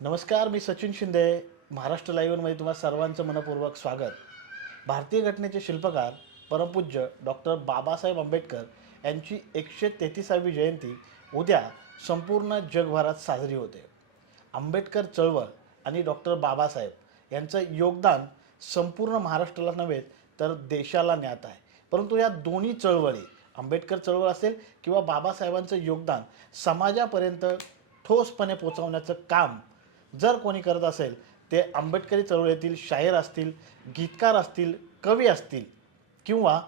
नमस्कार मी सचिन शिंदे महाराष्ट्र लाईव्हमध्ये तुम्हाला सर्वांचं मनपूर्वक स्वागत. भारतीय घटनेचे शिल्पकार परमपूज्य डॉक्टर बाबासाहेब आंबेडकर यांची एकशे तेहतीसावी जयंती उद्या संपूर्ण जगभरात साजरी होते. आंबेडकर चळवळ आणि डॉक्टर बाबासाहेब यांचं योगदान संपूर्ण महाराष्ट्राला नव्हे तर देशाला ज्ञात आहे. परंतु या दोन्ही चळवळी आंबेडकर चळवळ असेल किंवा बाबासाहेबांचं योगदान समाजापर्यंत ठोसपणे पोचवण्याचं काम जर कोणी करत असेल ते आंबेडकरी चळवळीतील शायर असतील गीतकार असतील कवी असतील किंवा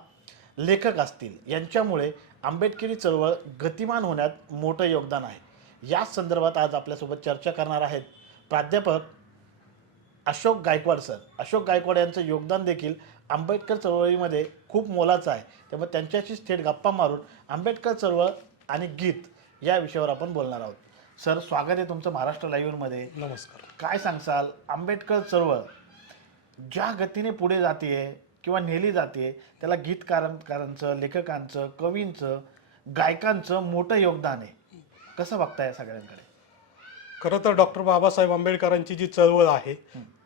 लेखक असतील यांच्यामुळे आंबेडकरी चळवळ गतिमान होण्यात मोठं योगदान आहे. याच संदर्भात आज आपल्यासोबत चर्चा करणार आहेत प्राध्यापक अशोक गायकवाड सर. अशोक गायकवाड यांचं योगदान देखील आंबेडकर चळवळीमध्ये खूप मोलाचं आहे. त्यामुळे त्यांच्याशीच थेट गप्पा मारून आंबेडकर चळवळ आणि गीत या विषयावर आपण बोलणार आहोत. सर स्वागत आहे तुमचं महाराष्ट्र लाईव्हमध्ये. नमस्कार. काय सांगसाल? आंबेडकर चळवळ ज्या गतीने पुढे जाते किंवा नेली जाते त्याला गीतकारांचं लेखकांचं कवींचं गायकांचं मोठं योगदान आहे. कसं बघताय या सगळ्यांकडे? खरं तर डॉक्टर बाबासाहेब आंबेडकरांची जी चळवळ आहे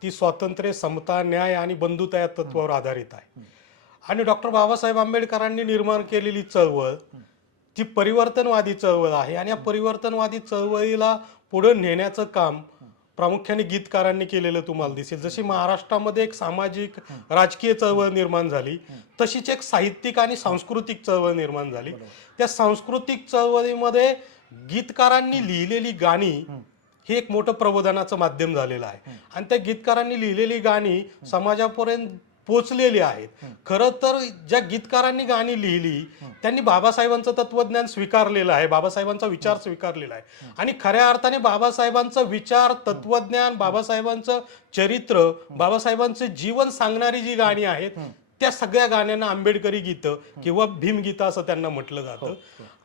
ती स्वातंत्र्य समता न्याय आणि बंधुता या तत्वावर आधारित आहे. आणि डॉक्टर बाबासाहेब आंबेडकरांनी निर्माण केलेली चळवळ ती परिवर्तनवादी चळवळ आहे आणि या परिवर्तनवादी चळवळीला पुढे नेण्याचं काम प्रामुख्याने गीतकारांनी केलेलं तुम्हाला दिसेल. जशी महाराष्ट्रामध्ये एक सामाजिक राजकीय चळवळ निर्माण झाली तशीच एक साहित्यिक आणि सांस्कृतिक चळवळ निर्माण झाली. त्या सांस्कृतिक चळवळीमध्ये गीतकारांनी लिहिलेली गाणी हे एक मोठं प्रबोधनाचं माध्यम झालेलं आहे. आणि त्या गीतकारांनी लिहिलेली गाणी समाजापर्यंत पोचलेली आहेत. खरं तर ज्या गीतकारांनी गाणी लिहिली त्यांनी बाबासाहेबांचं तत्वज्ञान स्वीकारलेलं आहे बाबासाहेबांचा विचार स्वीकारलेला आहे. आणि खऱ्या अर्थाने बाबासाहेबांचा विचार तत्वज्ञान बाबासाहेबांचं चरित्र बाबासाहेबांचं जीवन सांगणारी जी गाणी आहेत त्या सगळ्या गाण्यांना आंबेडकरी गीतं किंवा भीमगीतं असं त्यांना म्हटलं जातं.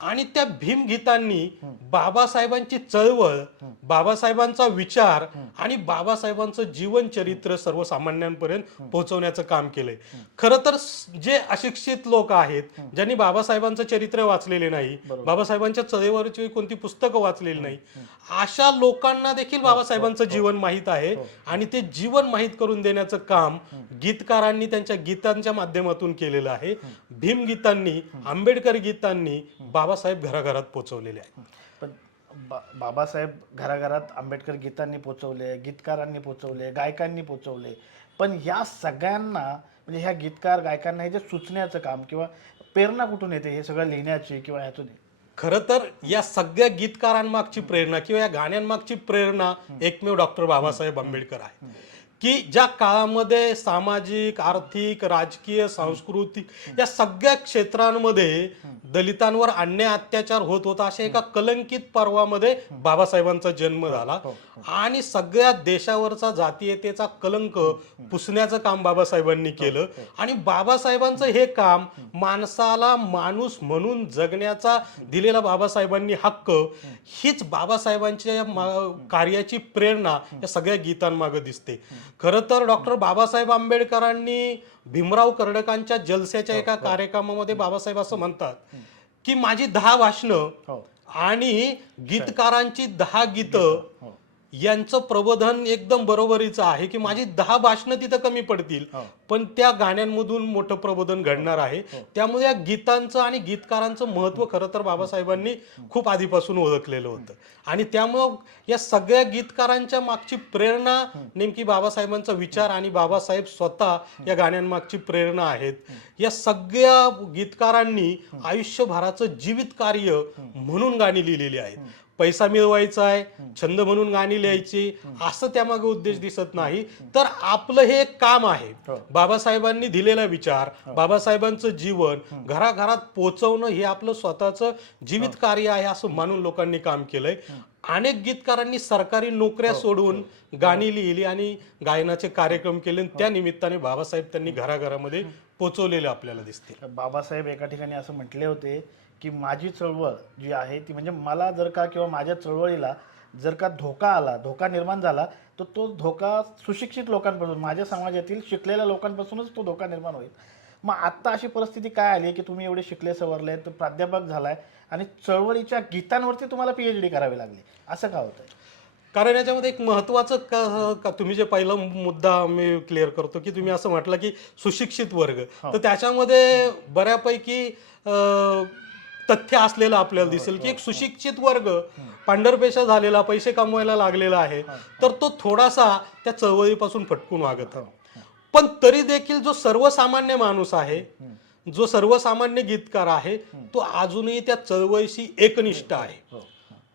आणि त्या भीमगीतांनी बाबासाहेबांची चळवळ बाबासाहेबांचा विचार आणि बाबासाहेबांचं जीवन चरित्र सर्वसामान्यांपर्यंत पोहोचवण्याचं काम केलंय. खरं तर जे अशिक्षित लोक आहेत ज्यांनी बाबासाहेबांचं चरित्र वाचलेले नाही बाबासाहेबांच्या चळवळीची कोणती पुस्तकं वाचलेली नाही अशा लोकांना देखील बाबासाहेबांचं जीवन माहीत आहे आणि ते जीवन माहीत करून देण्याचं काम गीतकारांनी त्यांच्या गीतांच्या माध्यमातून केलेलं आहे. भीमगीतांनी आंबेडकर गीतांनी बाबासाहेब घराघरात पोचवलेले आहे पण बा बाबासाहेब घराघरात आंबेडकर गीतांनी पोचवले गीतकारांनी पोचवले गायकांनी पोचवले. पण या सगळ्यांना म्हणजे ह्या गीतकार गायकांना हे जे सुचण्याचं काम किंवा प्रेरणा कुठून येते हे सगळं लिहिण्याची किंवा ह्यातून? खरं तर या सगळ्या गीतकारांमागची प्रेरणा किंवा या गाण्यांमागची प्रेरणा एकमेव डॉक्टर बाबासाहेब आंबेडकर आहे की ज्या काळामध्ये सामाजिक आर्थिक राजकीय सांस्कृतिक या सगळ्या क्षेत्रांमध्ये दलितांवर अन्याय अत्याचार होत होता अशा एका कलंकित पर्वामध्ये बाबासाहेबांचा जन्म झाला. आणि सगळ्या देशावरचा जातीयतेचा कलंक पुसण्याचं काम बाबासाहेबांनी केलं. आणि बाबासाहेबांचं हे काम माणसाला माणूस म्हणून जगण्याचा दिलेला बाबासाहेबांनी हक्क हीच बाबासाहेबांच्या कार्याची प्रेरणा या सगळ्या गीतांमागे दिसते. खरं तर डॉक्टर बाबासाहेब आंबेडकरांनी भीमराव कर्डकांच्या जलस्याच्या एका कार्यक्रमामध्ये बाबासाहेब असं म्हणतात की माझी दहा भाषणं हो. आणि गीतकारांची दहा गीतं. यांचं प्रबोधन एकदम बरोबरीचं आहे की माझी दहा भाषणं तिथं कमी पडतील. पण त्या गाण्यांमधून मोठं प्रबोधन घडणार आहे. त्यामुळे या गीतांचं आणि गीतकारांचं महत्त्व खरं तर बाबासाहेबांनी खूप आधीपासून ओळखलेलं होतं. आणि त्यामुळं या सगळ्या गीतकारांच्या मागची प्रेरणा नेमकी बाबासाहेबांचा विचार आणि बाबासाहेब स्वतः या गाण्यांमागची प्रेरणा आहेत. या सगळ्या गीतकारांनी आयुष्यभराचं जीवित कार्य म्हणून गाणी लिहिलेली आहेत. पैसा मिळवायचा आहे छंद म्हणून गाणी लिहायची असं त्यामागे उद्देश दिसत नाही. तर आपलं हे एक काम आहे. बाबासाहेबांनी दिलेला विचार बाबासाहेबांचं जीवन घराघरात पोचवणं हे आपलं स्वतःचं जीवित कार्य आहे असं मानून लोकांनी काम केलंय. अनेक गीतकारांनी सरकारी नोकऱ्या सोडून गाणी लिहिली आणि गायनाचे कार्यक्रम केले आणि त्या निमित्ताने बाबासाहेब त्यांनी घराघरामध्ये पोचवलेले आपल्याला दिसते बाबासाहेब एका ठिकाणी असं म्हटले होते की माझी चळवळ जी आहे ती म्हणजे मला जर का किंवा माझ्या चळवळीला जर का धोका आला धोका निर्माण झाला तर तो धोका सुशिक्षित लोकांपासून माझ्या समाजातील शिकलेल्या लोकांपासूनच तो धोका निर्माण होईल. मग आत्ता अशी परिस्थिती काय आली की तुम्ही एवढे शिकले सवरले तर प्राध्यापक झालाय आणि चळवळीच्या गीतांवरती तुम्हाला पीएच डी करावी लागली. असं का होतंय? कारण याच्यामध्ये एक महत्वाचं क- का तुम्ही जे पहिला मुद्दा मी क्लिअर करतो की तुम्ही असं म्हटलं की सुशिक्षित वर्ग. तर त्याच्यामध्ये बऱ्यापैकी तथ्य असलेलं आपल्याला दिसेल की एक सुशिक्षित वर्ग पांढरपेशा झालेला पैसे कमवायला लागलेला आहे. तर तो थोडासा त्या चळवळीपासून फटकून वागत पण तरी देखील जो सर्वसामान्य माणूस आहे जो सर्वसामान्य गीतकार आहे तो अजूनही त्या चळवळीशी एकनिष्ठ आहे.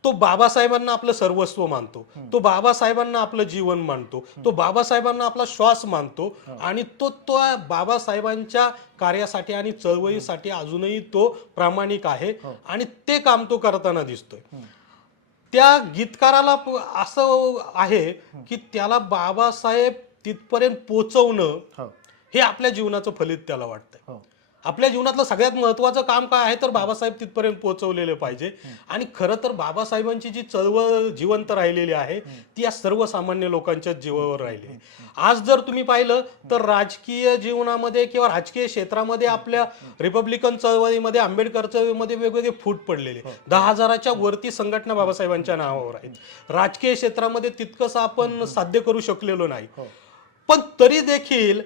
तो बाबासाहेबांना आपलं सर्वस्व मानतो. तो बाबासाहेबांना आपलं जीवन मानतो. तो बाबासाहेबांना आपला श्वास मानतो आणि तो तो बाबासाहेबांच्या कार्यासाठी आणि चळवळीसाठी अजूनही तो प्रामाणिक आहे आणि ते काम तो करताना दिसतोय. त्या गीतकाराला असं आहे की त्याला बाबासाहेब तिथपर्यंत पोचवणं हो. हे आपल्या जीवनाचं फलित त्याला वाटतंय. हो. आपल्या जीवनातलं सगळ्यात महत्वाचं काम काय आहे तर बाबासाहेब तिथपर्यंत पोहोचवलेले पाहिजे. आणि खरं तर बाबासाहेबांची जी चळवळ जिवंत राहिलेली आहे ती या सर्वसामान्य लोकांच्या जीवावर राहिली. आज जर तुम्ही पाहिलं तर राजकीय जीवनामध्ये किंवा राजकीय क्षेत्रामध्ये आपल्या रिपब्लिकन चळवळीमध्ये आंबेडकर चळवळीमध्ये वेगवेगळे फूट पडलेले दहा हजाराच्या वरती संघटना बाबासाहेबांच्या नावावर आहेत. राजकीय क्षेत्रामध्ये तितकंसं आपण साध्य करू शकलेलो नाही. पण तरी देखील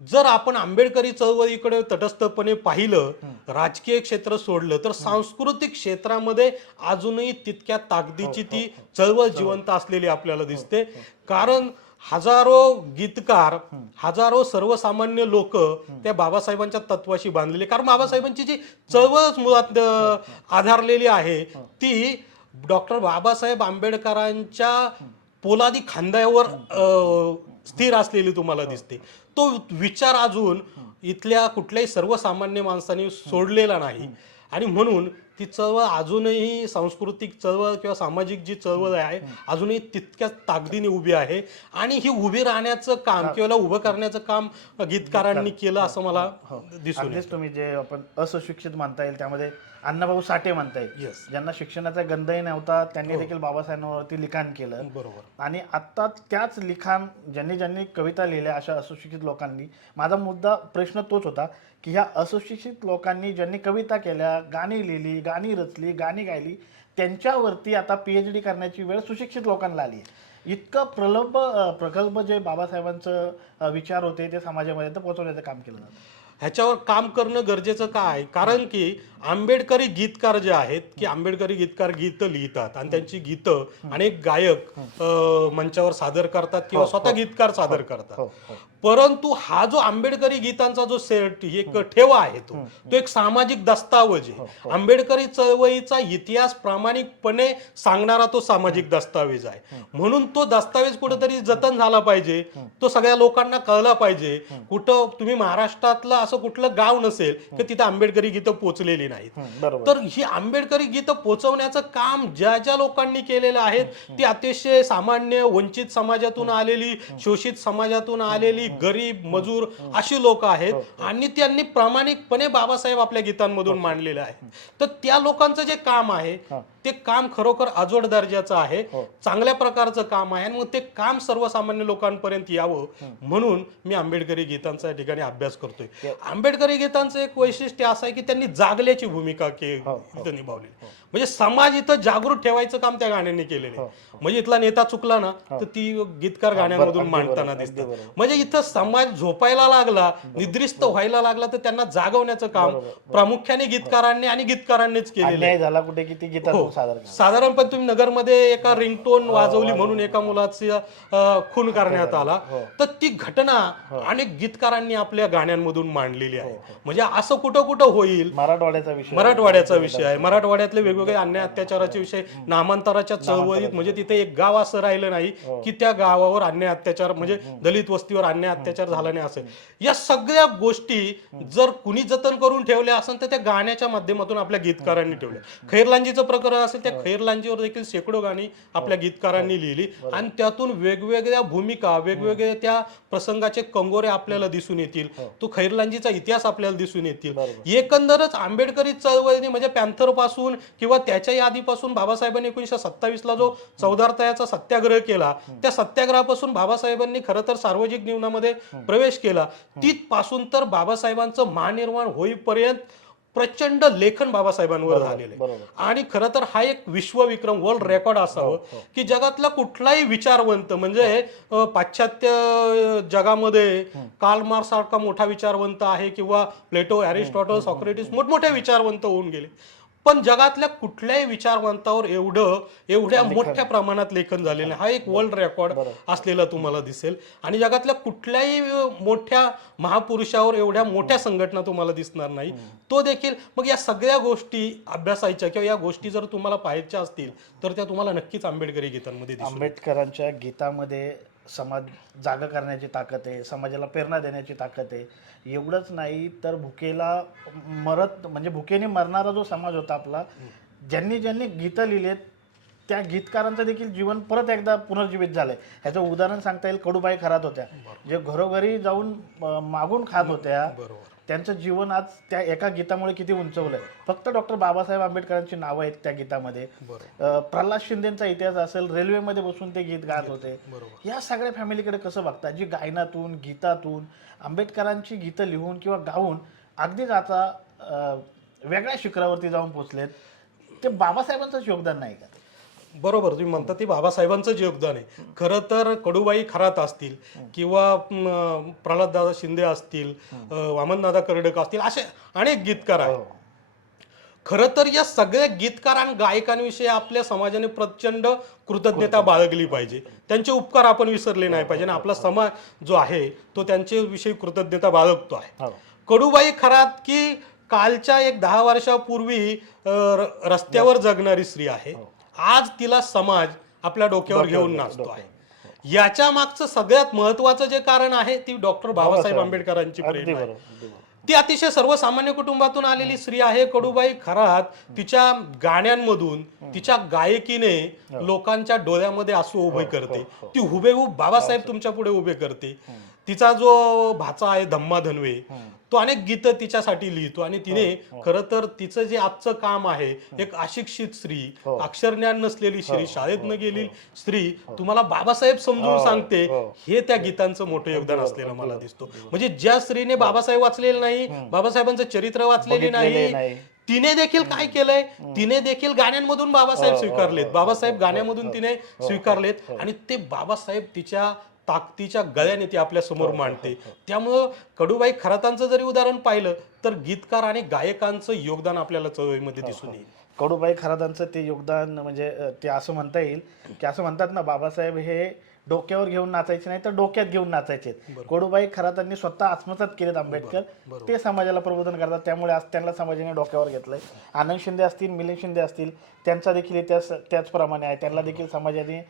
जर आपण आंबेडकरी चळवळीकडे तटस्थपणे पाहिलं राजकीय क्षेत्र सोडलं तर सांस्कृतिक क्षेत्रामध्ये अजूनही तितक्या ताकदीची ती चळवळ जिवंत असलेली आपल्याला दिसते. कारण हजारो गीतकार हजारो सर्वसामान्य लोक त्या बाबासाहेबांच्या तत्वाशी बांधलेले. कारण बाबासाहेबांची जी चळवळ मुळात आधारलेली आहे ती डॉक्टर बाबासाहेब आंबेडकरांच्या पोलादी खांद्यावर स्थिर असलेली तुम्हाला दिसते. तो विचार अजून इथल्या कुठल्याही सर्वसामान्य माणसाने सोडलेला नाही. आणि म्हणून ती चळवळ अजूनही सांस्कृतिक चळवळ किंवा सामाजिक जी चळवळ आहे अजूनही तितक्याच ताकदीने उभी आहे. आणि ही उभी राहण्याचं काम किंवा उभं करण्याचं काम गीतकारांनी केलं असं मला दिसून येतं. अगदीच तुम्ही जे आपण असुशिक्षित म्हणता येईल त्यामध्ये अण्णाभाऊ साठे म्हणता येईल. ज्यांना शिक्षणाचा गंधही नव्हता त्यांनी देखील बाबासाहेबांवरती लिखाण केलं. बरोबर. आणि आता त्याच लिखाण ज्यांनी ज्यांनी कविता लिहिल्या अशा असुशिक्षित लोकांनी माझा मुद्दा प्रश्न तोच होता की ह्या असुशिक्षित लोकांनी ज्यांनी कविता केल्या गाणी लिहिली गाणी रचली गाणी गायली त्यांच्यावरती आता पीएच डी करण्याची वेळ सुशिक्षित लोकांना आली इतकं प्रलंब अं, प्रगल्भ जे बाबासाहेबांचं विचार होते ते समाजामध्ये पोहोचवण्याचं काम केलं जातं. ह्याच्यावर काम करणं गरजेचं का आहे कारण की आंबेडकरी गीतकार जे आहेत की आंबेडकरी गीतकार गीतं लिहितात आणि त्यांची गीतं अनेक गायक मंचावर सादर करतात किंवा स्वतः गीतकार सादर करतात. हो हो. परंतु हा जो आंबेडकरी गीतांचा जो सेट एक ठेवा आहे तो. तो एक सामाजिक दस्तावेज आहे. आंबेडकरी चळवळीचा इतिहास प्रामाणिकपणे सांगणारा तो सामाजिक दस्तावेज आहे. म्हणून तो दस्तावेज कुठेतरी जतन झाला पाहिजे. तो सगळ्या लोकांना कळला पाहिजे. कुठं तुम्ही महाराष्ट्रातलं असं कुठलं गाव नसेल की तिथे आंबेडकरी गीतं पोचलेली नाहीत. हं, तर ही आंबेडकरी गीतं पोचवण्याचं काम ज्या ज्या लोकांनी केलेलं आहे ती अतिशय सामान्य वंचित समाजातून आलेली शोषित समाजातून आलेली गरीब मजूर अशी लोक आहेत आणि त्यांनी प्रामाणिकपणे बाबासाहेब आपल्या गीतांमधून मांडलेलं आहे. तर त्या लोकांचं जे काम आहे ते काम खरोखर अजोड दर्जाचं आहे चांगल्या प्रकारचं काम आहे आणि मग ते काम सर्वसामान्य लोकांपर्यंत यावं म्हणून मी आंबेडकरी गीतांचा या ठिकाणी अभ्यास करतोय. आंबेडकरी गीतांचं एक वैशिष्ट्य असं आहे की त्यांनी जागल्याची भूमिका के इथं निभावली. म्हणजे समाज इथं जागृत ठेवायचं काम त्या गाण्यांनी केलेलं आहे. म्हणजे इथला नेता चुकला ना तर ती गीतकार गाण्यांमधून मांडताना दिसतात. म्हणजे इथं समाज झोपायला लागला निद्रिस्त व्हायला लागला तर त्यांना जागवण्याचं काम प्रामुख्याने गीतकारांनी आणि गीतकारांनीच केलेलं आहे. झाला कुठे की ती करा साधारणपणे तुम्ही नगरमध्ये एका रिंगटोन वाजवली म्हणून एका मुलाचा खून करण्यात आला. तर ती घटना अनेक गीतकारांनी आपल्या गाण्यांमधून मांडलेली आहे. म्हणजे असं कुठं कुठं होईल? मराठवाड्याचा विषय मराठवाड्याचा विषय आहे. मराठवाड्यातले वेगवेगळे अन्याय अत्याचाराचे विषय नामांतराच्या चळवळीत म्हणजे तिथे एक गाव असं राहिलं नाही की त्या गावावर अन्याय अत्याचार म्हणजे दलित वस्तीवर अन्याय अत्याचार झाला नाही असेल. या सगळ्या गोष्टी जर कुणी जतन करून ठेवल्या असेल तर त्या गाण्याच्या माध्यमातून आपल्या गीतकारांनी ठेवल्या. खैरलांजीचं प्रकरण असेल त्या खैरलांजीवर देखील शेकडो गाणी आपल्या गीतकारांनी लिहिली. आणि त्यातून वेगवेगळ्या भूमिका वेगवेगळ्या त्या प्रसंगाचे कंगोरे आपल्याला दिसून येतील. तो खैरलांजीचा इतिहास आपल्याला दिसून येतील. एकंदरच आंबेडकरी चळवळीने म्हणजे पॅन्थरपासून किंवा त्याच्याही आधीपासून बाबासाहेबांनी एकोणीशे सत्तावीस ला जो चौदार सत्याग्रह केला त्या सत्याग्रहापासून बाबासाहेबांनी खरं तर सार्वजनिक जीवनामध्ये प्रवेश केला. तिथपासून तर बाबासाहेबांचं महानिर्वाण होईपर्यंत प्रचंड लेखन बाबासाहेबांवर झालेलं आहे. आणि खरं तर हा एक विश्वविक्रम वर्ल्ड रेकॉर्ड असावं की जगातला कुठलाही विचारवंत म्हणजे अ, पाश्चात्य जगामध्ये कार्ल मार्क्स सारखा मोठा विचारवंत आहे किंवा प्लेटो अरिस्टॉटल सॉक्रेटिस मोठमोठे विचारवंत होऊन गेले. पण जगातल्या कुठल्याही विचारवंतावर एवढं एवढ्या मोठ्या प्रमाणात लेखन झालेलं. हा एक वर्ल्ड रेकॉर्ड असलेला तुम्हाला दिसेल. आणि जगातल्या कुठल्याही मोठ्या महापुरुषावर एवढ्या मोठ्या संघटना तुम्हाला दिसणार नाही. तो देखील मग या सगळ्या गोष्टी अभ्यासायच्या किंवा या गोष्टी जर तुम्हाला पाहायच्या असतील तर त्या तुम्हाला नक्कीच आंबेडकरी गीतांमध्ये आंबेडकरांच्या गीतामध्ये समाज जागा करण्याची ताकद आहे समाजाला प्रेरणा देण्याची ताकद आहे. एवढंच नाही तर भुकेला मरत म्हणजे भुकेने मरणारा जो समाज होता आपला ज्यांनी ज्यांनी गीतं लिहिलेत त्या गीतकारांचं देखील जीवन परत एकदा पुनर्जीवित झालंय. ह्याचं उदाहरण सांगता येईल कडूबाई खरात होत्या. जे घरोघरी जाऊन मागून खात होत्या बरोबर. त्यांचं जीवन आज त्या एका गीतामुळे किती उंचवलंय. फक्त डॉक्टर बाबासाहेब आंबेडकरांची नावं आहेत त्या गीतामध्ये. प्रल्हाद शिंदेचा इतिहास असेल रेल्वेमध्ये बसून ते गीत गात होते. या सगळ्या फॅमिलीकडे कसं बघतात जी गायनातून गीतातून आंबेडकरांची गीतं लिहून किंवा गाऊन अगदीच आता वेगळ्या शिखरावरती जाऊन पोचलेत. ते बाबासाहेबांचंच योगदान नाही का? बरोबर तुम्ही म्हणता ते बाबासाहेबांचं जे योगदान आहे. खरं तर कडूबाई खरात असतील किंवा प्रल्हाद दादा शिंदे असतील वामनदादा कर्डक असतील असे अनेक गीतकार आहेत. खरं तर या सगळ्या गीतकार आणि गायकांविषयी आपल्या समाजाने प्रचंड कृतज्ञता बाळगली पाहिजे. त्यांचे उपकार आपण विसरले नाही पाहिजे. आणि आपला समाज जो आहे तो त्यांच्या विषयी कृतज्ञता बाळगतो आहे. हो. कडूबाई खरात की कालच्या एक दहा वर्षापूर्वी रस्त्यावर जगणारी स्त्री आहे. आज तिला समाज आपल्या डोक्यावर घेऊन नाचतो आहे. याच्या मागचं सगळ्यात महत्वाचं जे कारण आहे ती डॉक्टर बाबासाहेब आंबेडकरांची प्रेरणा आहे. ती अतिशय सर्वसामान्य कुटुंबातून आलेली स्त्री आहे. कडूबाई खरात तिच्या गाण्यांमधून तिच्या गायकीने लोकांच्या डोळ्यामध्ये आसू उभे करते. ती हुबेहूब बाबासाहेब तुमच्यापुढे उभे करते. तिचा जो भाचा आहे धम्मा धनवे तो अनेक गीतं तिच्यासाठी लिहितो आणि तिने खरं तर तिचं जे आजचं काम आहे एक अशिक्षित स्त्री अक्षरज्ञान नसलेली स्त्री शाळेत न गेली स्त्री तुम्हाला बाबासाहेब समजून सांगते हे. त्या गीतांचं मोठं योगदान असलेलं मला दिसतो. म्हणजे ज्या स्त्रीने बाबासाहेब वाचलेलं नाही बाबासाहेबांचं चरित्र वाचलेले बघितलेले नाही नाही. तिने देखील काय केलंय? तिने देखील गाण्यांमधून बाबासाहेब स्वीकारलेत. बाबासाहेब गाण्यामधून तिने स्वीकारलेत आणि ते बाबासाहेब तिच्या ताकदीच्या गळ्याने ती आपल्यासमोर मांडते. त्यामुळं कडूबाई खरातांचं जरी उदाहरण पाहिलं तर गीतकार आणि गायकांचं योगदान आपल्याला चळवळीमध्ये दिसून येईल. कडूबाई खरादांचं ते योगदान म्हणजे ते असं म्हणता येईल की असं म्हणतात ना बाबासाहेब हे डोक्यावर घेऊन नाचायचे नाही तर डोक्यात घेऊन नाचायचे. कडूबाई खरातांनी स्वतः आत्मसात केलेत आंबेडकर. ते समाजाला प्रबोधन करतात. त्यामुळे आज त्यांना समाजाने डोक्यावर घेतलंय. आनंद शिंदे असतील मिलिंद शिंदे असतील त्यांचा देखील इतिहास त्याचप्रमाणे आहे. त्यांना देखील समाजाने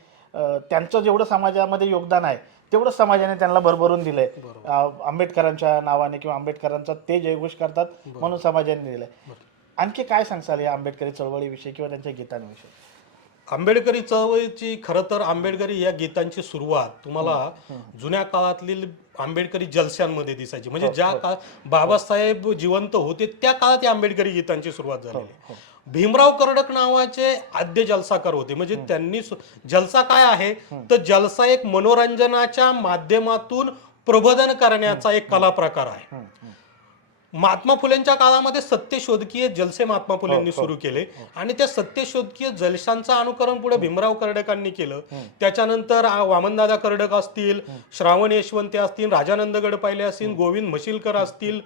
त्यांचं जेवढं समाजामध्ये योगदान आहे तेवढं समाजाने त्यांना भरभरून दिलंय. आंबेडकरांच्या नावाने किंवा आंबेडकरांचा ते जयघोष करतात म्हणून समाजाने दिलंय. आणखी काय सांगसाल या आंबेडकरी चळवळीविषयी किंवा त्यांच्या गीतांविषयी? आंबेडकरी चळवळीची खरं तर आंबेडकरी या गीतांची सुरुवात तुम्हाला जुन्या काळातील आंबेडकरी जलस्यांमध्ये दिसायची. म्हणजे ज्या काळ बाबासाहेब जिवंत होते त्या काळात या आंबेडकरी गीतांची सुरुवात झालेली आहे. भीमराव कर्डक नावाचे आद्य जलसाकार होते. म्हणजे त्यांनी जलसा काय आहे? तर जलसा एक मनोरंजनाच्या माध्यमातून प्रबोधन करण्याचा एक कला प्रकार आहे. महात्मा फुलेंच्या काळामध्ये सत्यशोधकीय जलसे महात्मा फुलेंनी सुरू केले. आणि त्या सत्यशोधकीय जलशांचं अनुकरण पुढे भीमराव कर्डकांनी केलं. त्याच्यानंतर वामनदादा कर्डक असतील श्रावण यशवंते असतील राजानंद गडपायले असतील गोविंद म्हशीलकर असतील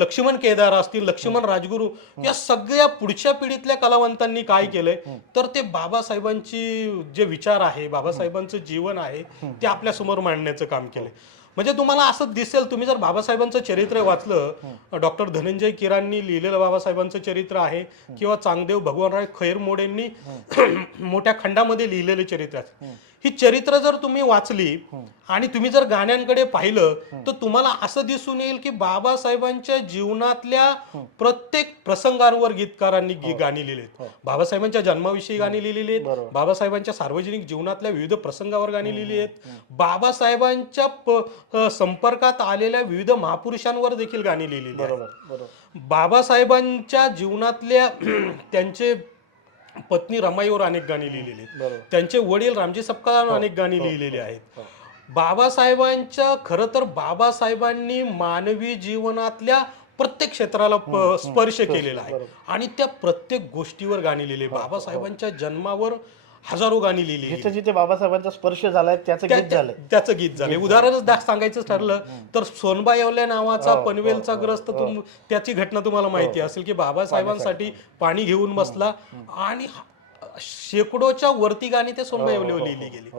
लक्ष्मण केदार असतील लक्ष्मण राजगुरू या सगळ्या पुढच्या पिढीतल्या कलावंतांनी काय केलंय? तर ते बाबासाहेबांची जे विचार आहे बाबासाहेबांचं जीवन आहे ते आपल्यासमोर मांडण्याचं काम केलंय. म्हणजे तुम्हाला असं दिसेल तुम्ही जर बाबासाहेबांचं चरित्र वाचलं डॉक्टर धनंजय किरांनी लिहिलेलं बाबासाहेबांचं चरित्र आहे किंवा चांगदेव भगवानराय खैरमोडेंनी मोठ्या खंडामध्ये लिहिलेले चरित्र आहे. ही चरित्र जर तुम्ही वाचली आणि तुम्ही जर गाण्यांकडे पाहिलं तर तुम्हाला असं दिसून येईल की बाबासाहेबांच्या जीवनातल्या प्रत्येक प्रसंगांवर गीतकारांनी गी- गाणी लिहिलेत. बाबासाहेबांच्या जन्माविषयी गाणी लिहिलेली आहेत बाबासाहेबांच्या सार्वजनिक जीवनातल्या विविध प्रसंगावर गाणी लिहिली आहेत बाबासाहेबांच्या संपर्कात आलेल्या विविध महापुरुषांवर देखील गाणी लिहिलेली बाबासाहेबांच्या जीवनातल्या त्यांचे पत्नी रमाईवर अनेक गाणी लिहिलेली आहेत. त्यांचे वडील रामजी सपकाळ अनेक गाणी लिहिलेली आहेत. बाबासाहेबांच्या खरं तर बाबासाहेबांनी मानवी जीवनातल्या प्रत्येक क्षेत्राला स्पर्श केलेला आहे. आणि त्या प्रत्येक गोष्टीवर गाणी लिहिली. बाबासाहेबांच्या जन्मावर हजारो गाणी लिहिली जिथे जिथे बाबासाहेबांचा स्पर्श झालाय त्याचं त्या- गीत झालंय. त्याचं गीत झाले उदाहरणच दा- सांगायचं ठरलं. तर सोनबा येवल्या नावाचा पनवेलचा ग्रस्त तुम त्याची घटना तुम्हाला माहिती असेल की बाबासाहेबांसाठी पाणी घेऊन बसला आणि ह- शेकडोच्या वरती गाणी ते सोनबा येवल्यावर लिहिली गेली.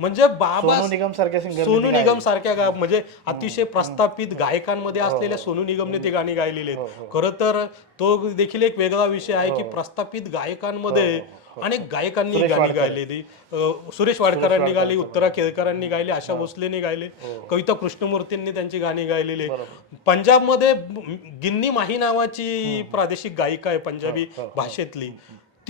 म्हणजे बाबा सोनू निगम सारख्या सोनू निगम सारख्या म्हणजे अतिशय प्रस्थापित गायकांमध्ये असलेल्या सोनू निगमने ते गाणी गायलेले आहेत. खरं तर तो देखील एक वेगळा विषय आहे की प्रस्थापित गायकांमध्ये अनेक गायकांनी गाणी गायलेली. सुरेश वाडकरांनी गायली उत्तरा केळकरांनी गायली आशा भोसलेने गायले कविता कृष्णमूर्तींनी त्यांची गाणी गायलेली. पंजाबमध्ये गिन्नी माही नावाची प्रादेशिक गायिका आहे पंजाबी भाषेतली.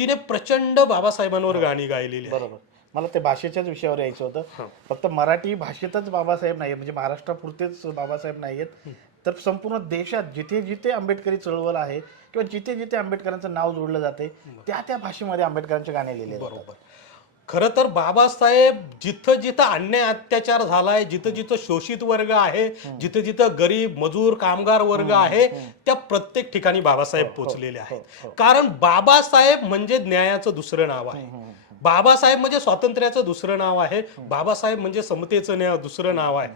तिने प्रचंड बाबासाहेबांवर गाणी गायलेली आहेत. बरोबर. मला ते भाषेच्याच विषयावर यायचं होतं. फक्त मराठी भाषेतच बाबासाहेब नाही म्हणजे महाराष्ट्रापुरतेच बाबासाहेब नाही आहेत तर संपूर्ण देशात जिथे जिथे आंबेडकरी चळवळ आहे किंवा जिथे जिथे आंबेडकरांचं नाव जोडलं जाते त्या त्या भाषेमध्ये आंबेडकरांचे गाणे लिहिले. बरोबर. खरं तर बाबासाहेब जिथं जिथं अन्याय अत्याचार झालाय जिथं जिथं शोषित वर्ग आहे जिथं जिथं गरीब मजूर कामगार वर्ग आहे त्या प्रत्येक ठिकाणी बाबासाहेब पोचलेले आहेत. कारण बाबासाहेब म्हणजे न्यायाचं दुसरं नाव आहे. बाबासाहेब म्हणजे स्वातंत्र्याचं दुसरं नाव आहे. बाबासाहेब म्हणजे समतेचं न्याय दुसरं नाव आहे.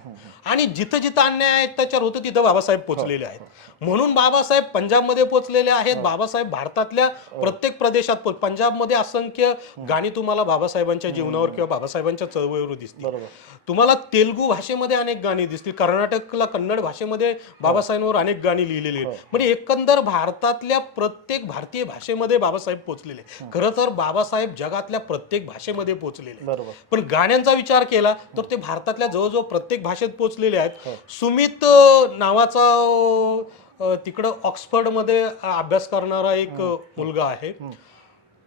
आणि जिथं जिथं अन्याय अत्याचार होतं तिथं बाबासाहेब पोचलेले आहेत. म्हणून बाबासाहेब पंजाबमध्ये पोचलेले आहेत. बाबासाहेब भारतातल्या प्रत्येक प्रदेशात पोच पंजाबमध्ये असंख्य गाणी तुम्हाला बाबासाहेबांच्या जीवनावर किंवा बाबासाहेबांच्या चळवळीवर दिसतील. तुम्हाला तेलुगू भाषेमध्ये अनेक गाणी दिसतील. कर्नाटकला कन्नड भाषेमध्ये बाबासाहेबांवर अनेक गाणी लिहिलेली आहेत. म्हणजे एकंदर भारतातल्या प्रत्येक भारतीय भाषेमध्ये बाबासाहेब पोचलेले खरं तर बाबासाहेब जगातल्या प्रत्येक भाषेमध्ये आहेत. बरोबर. पण गाण्यांचा विचार केला तर ते भारतातल्या जवळजवळ प्रत्येक भाषेत पोचलेले आहेत. सुमित अं, नावाचा तिकडं ऑक्सफर्डमध्ये अभ्यास करणारा एक मुलगा आहे.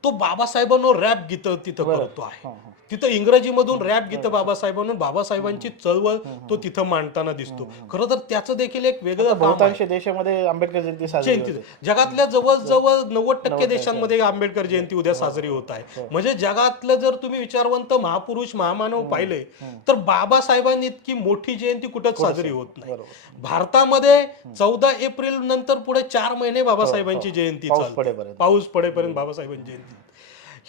तो बाबासाहेबांवर रॅप गीत तिथं करतो आहे. तिथं इंग्रजीमधून रॅप गीतं बाबासाहेबांवर बाबासाहेबांची चळवळ तो तिथं मांडताना दिसतो. खरं तर त्याचं देखील एक वेगळं. बहुतांश देशामध्ये आंबेडकर जयंती जयंती. जगातल्या जवळजवळ नव्वद टक्के देशांमध्ये आंबेडकर जयंती उद्या साजरी होत आहे. म्हणजे जगातलं जर तुम्ही विचारवंत महापुरुष महामानव पाहिले तर बाबासाहेबांनी इतकी मोठी जयंती कुठंच साजरी होत नाही. भारतामध्ये चौदा एप्रिल नंतर पुढे चार महिने बाबासाहेबांची जयंती पाऊस चालते. पडेपर्यंत. पाऊस पडेपर्यंत बाबासाहेबांची जयंती garden.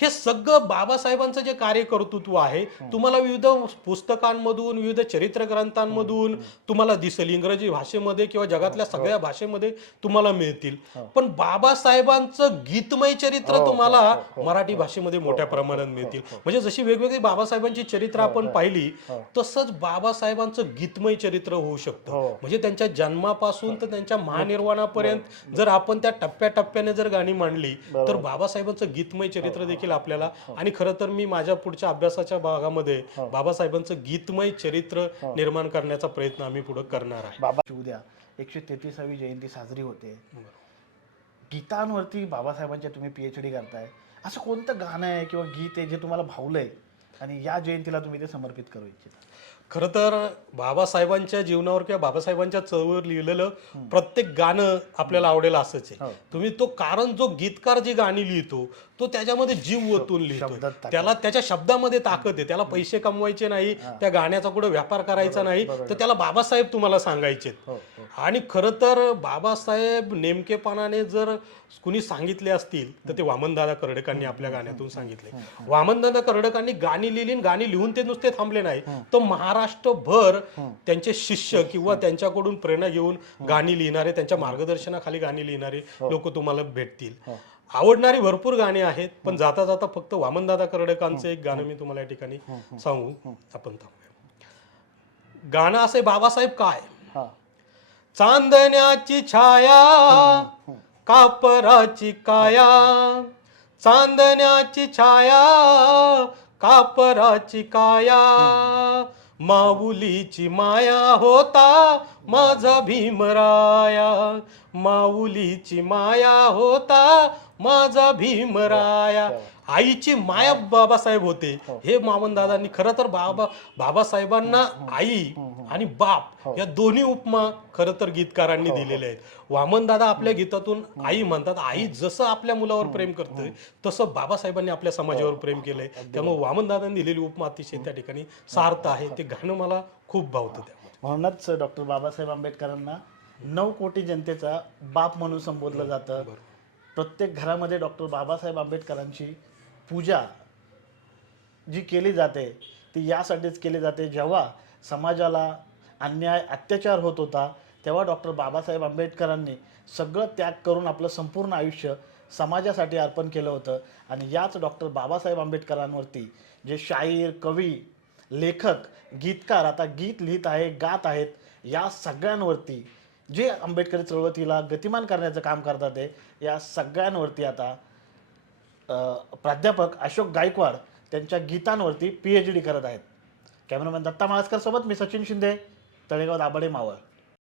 हे सगळं बाबासाहेबांचं जे कार्यकर्तृत्व आहे तुम्हाला विविध पुस्तकांमधून विविध चरित्र ग्रंथांमधून तुम्हाला दिसेल. इंग्रजी भाषेमध्ये किंवा जगातल्या सगळ्या भाषेमध्ये तुम्हाला मिळतील. पण बाबासाहेबांचं गीतमय चरित्र तुम्हाला मराठी भाषेमध्ये मोठ्या प्रमाणात मिळतील. म्हणजे जशी वेगवेगळी बाबासाहेबांची चरित्र आपण पाहिली तसंच बाबासाहेबांचं गीतमय चरित्र होऊ शकतं. म्हणजे त्यांच्या जन्मापासून तर त्यांच्या महानिर्वाणापर्यंत जर आपण त्या टप्प्याटप्प्याने जर गाणी मांडली तर बाबासाहेबांचं गीतमय चरित्र देखील आपल्याला. आणि खरं तर मी माझ्या पुढच्या अभ्यासाच्या भागामध्ये बाबासाहेबांचं गीतमय चरित्र निर्माण करण्याचा प्रयत्न आम्ही पुढे करणार आहे. बाबा उद्या एकशे तेहतीसावी जयंती साजरी होते. गीतांवरती बाबासाहेबांच्या तुम्ही पीएचडी करताय. असं कोणतं गाणं आहे किंवा गीत आहे जे तुम्हाला भावलंय? आणि या जयंतीला तुम्ही ते समर्पित करू इच्छिता. खरं तर बाबासाहेबांच्या जीवनावर किंवा बाबासाहेबांच्या चळवळीवर लिहिलेलं प्रत्येक गाणं आपल्याला आवडेल असंच आहे. तुम्ही तो कारण जो गीतकार जी गाणी लिहितो तो त्याच्यामध्ये जीव ओतून लिहितो. त्याला त्याच्या शब्दामध्ये ताकद आहे. त्याला पैसे कमवायचे नाही त्या गाण्याचा कुठे व्यापार करायचा नाही तर त्याला बाबासाहेब तुम्हाला सांगायचे आणि खरं तर बाबासाहेब नेमकेपणाने जर कुणी सांगितले असतील तर ते वामनदादा कर्डकांनी आपल्या गाण्यातून सांगितले. वामनदादा कर्डकांनी गाणी लिहिली गाणी लिहून ते नुसते थांबले नाही. तर महाराष्ट्रभर त्यांचे शिष्य किंवा त्यांच्याकडून प्रेरणा घेऊन गाणी लिहिणारे त्यांच्या मार्गदर्शनाखाली गाणी लिहिणारे लोक तुम्हाला भेटतील. आवडणारी भरपूर गाणी आहेत पण जाता जाता फक्त वामनदादा कर्डकांचं एक गाणं मी तुम्हाला या ठिकाणी सांगू. आपण थांबूया. गाणं असे बाबासाहेब काय? हा. चांदण्याची छाया कापराची काया. चांदण्याची छाया कापराची काया. माऊलीची माया होता माझा भीमराया माऊलीची माया होता माझा भीमराया आईची माया बाबासाहेब होते. हे. मामनदादांनी खरं तर बाबा बाबासाहेबांना आई आणि बाप या दोन्ही उपमा खरं तर गीतकारांनी दिलेल्या आहेत. वामनदादा आपल्या गीतातून आई म्हणतात आई जसं आपल्या मुलावर प्रेम करते तसं बाबासाहेबांनी आपल्या समाजावर प्रेम केलंय. त्यामुळे वामनदादांनी दिलेली उपमा अतिशय त्या ठिकाणी सार्थ आहे. ते गाणं मला खूप भावतं त्यामुळे म्हणूनच डॉक्टर बाबासाहेब आंबेडकरांना नऊ कोटी जनतेचा बाप म्हणून संबोधलं जातं. प्रत्येक घरामध्ये डॉक्टर बाबासाहेब आंबेडकरांची पूजा जी केली जाते ती यासाठीच केली जाते. जेव्हा समाजाला अन्याय अत्याचार होत होता तेव्हा डॉक्टर बाबासाहेब आंबेडकरांनी सगळं त्याग करून आपलं संपूर्ण आयुष्य समाजासाठी अर्पण केलं होतं. आणि याच डॉक्टर बाबासाहेब आंबेडकरांवरती जे शाहीर कवी लेखक गीतकार आता गीत लिहित आहे गात आहेत या सगळ्यांवरती जे आंबेडकरी चळवळीला गतिमान करण्याचं काम करतात ते या सगळ्यांवरती आता प्राध्यापक अशोक गायकवाड त्यांच्या गीतांवरती पी एच डी करत आहेत. कॅमेरामॅन दत्ता माळसकर सोबत मी सचिन शिंदे तळेगाव दाबडे मावळ.